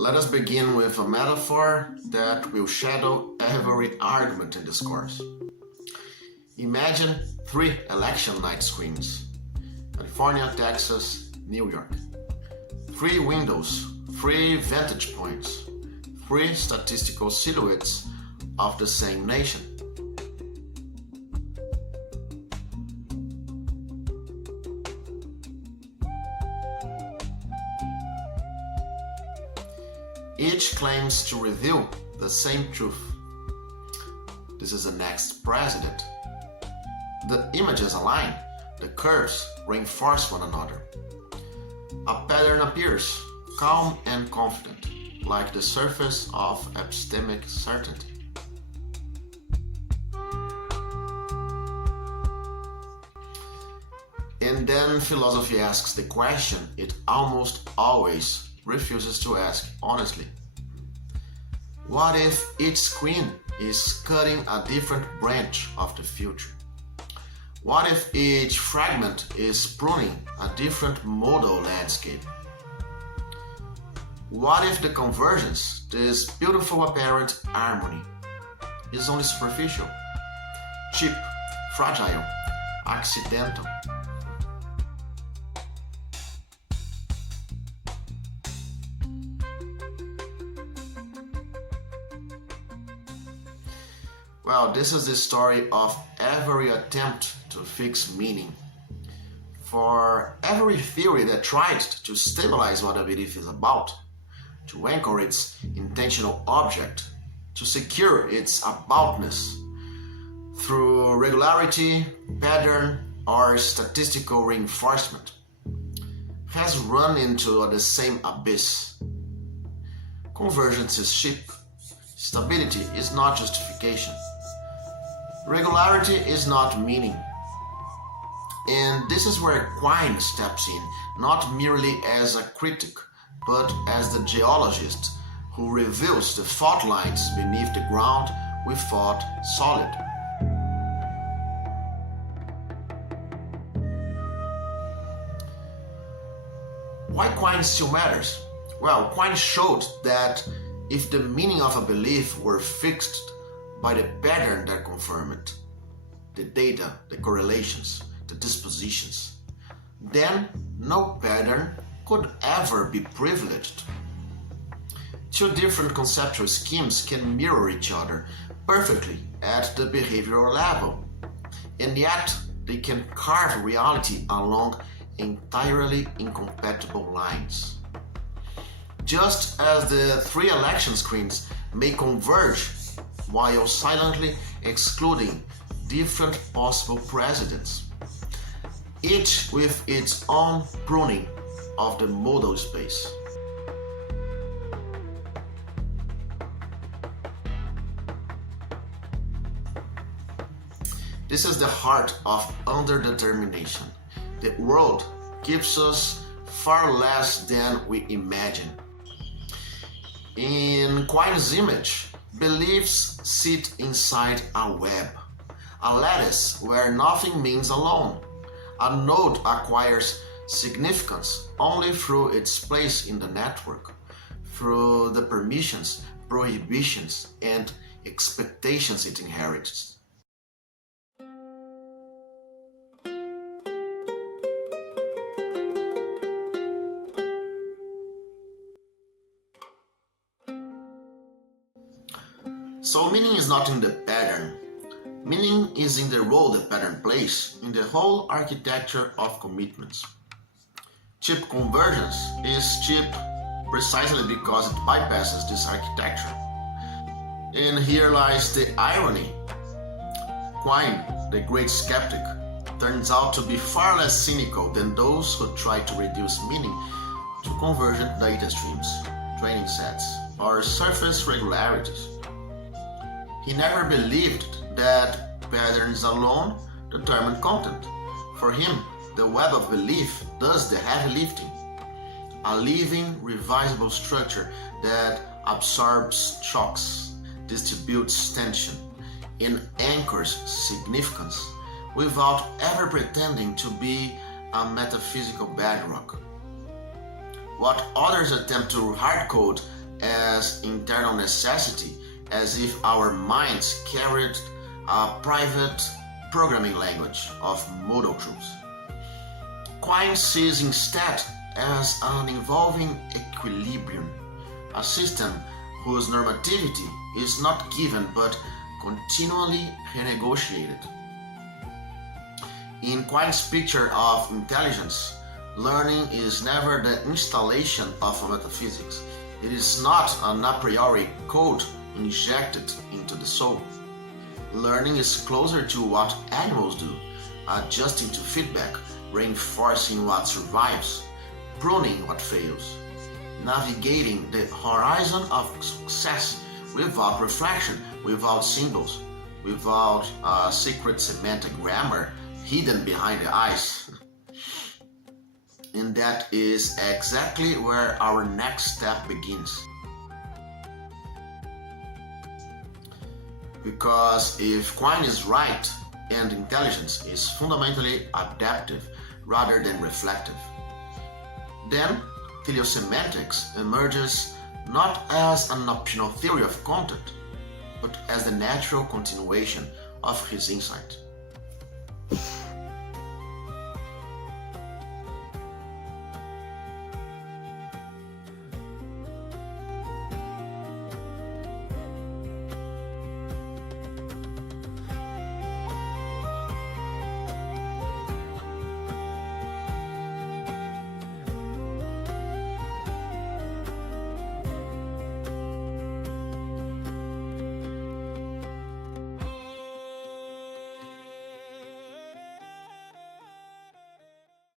Let us begin with a metaphor that will shadow every argument in this course. Imagine 3 election night screens: California, Texas, New York. 3 windows, 3 vantage points, 3 statistical silhouettes of the same nation. Each claims to reveal the same truth. This is the next president. The images align, the curves reinforce one another. A pattern appears, calm and confident, like the surface of epistemic certainty. And then philosophy asks the question it almost always refuses to ask honestly. What if each screen is cutting a different branch of the future? What if each fragment is pruning a different modal landscape? What if the convergence, this beautiful apparent harmony, is only superficial, cheap, fragile, accidental? Well, this is the story of every attempt to fix meaning. For every theory that tried to stabilize what a belief is about, to anchor its intentional object, to secure its aboutness through regularity, pattern, or statistical reinforcement, has run into the same abyss. Convergence is cheap. Stability is not justification. Regularity is not meaning. And this is where Quine steps in, not merely as a critic, but as the geologist who reveals the fault lines beneath the ground we thought solid. Why Quine still matters? Well, Quine showed that if the meaning of a belief were fixed by the pattern that confirmed it, the data, the correlations, the dispositions, then no pattern could ever be privileged. 2 different conceptual schemes can mirror each other perfectly at the behavioral level, and yet they can carve reality along entirely incompatible lines. Just as the 3 election screens may converge while silently excluding different possible presidents, each with its own pruning of the modal space. This is the heart of underdetermination. The world gives us far less than we imagine. In Quine's image, beliefs sit inside a web, a lattice where nothing means alone. A node acquires significance only through its place in the network, through the permissions, prohibitions, and expectations it inherits. So meaning is not in the pattern. Meaning is in the role the pattern plays in the whole architecture of commitments. Cheap convergence is cheap precisely because it bypasses this architecture. And here lies the irony. Quine, the great skeptic, turns out to be far less cynical than those who try to reduce meaning to convergent data streams, training sets, or surface regularities. He never believed that patterns alone determine content. For him, the web of belief does the heavy lifting. A living, revisable structure that absorbs shocks, distributes tension, and anchors significance without ever pretending to be a metaphysical bedrock. What others attempt to hardcode as internal necessity, as if our minds carried a private programming language of modal truths. Quine sees instead as an evolving equilibrium, a system whose normativity is not given but continually renegotiated. In Quine's picture of intelligence, learning is never the installation of a metaphysics. It is not an a priori code injected into the soul. Learning is closer to what animals do, adjusting to feedback, reinforcing what survives, pruning what fails, navigating the horizon of success without reflection, without symbols, without a secret semantic grammar hidden behind the eyes. And that is exactly where our next step begins. Because if Quine is right and intelligence is fundamentally adaptive rather than reflective, then teleosemantics emerges not as an optional theory of content, but as the natural continuation of his insight.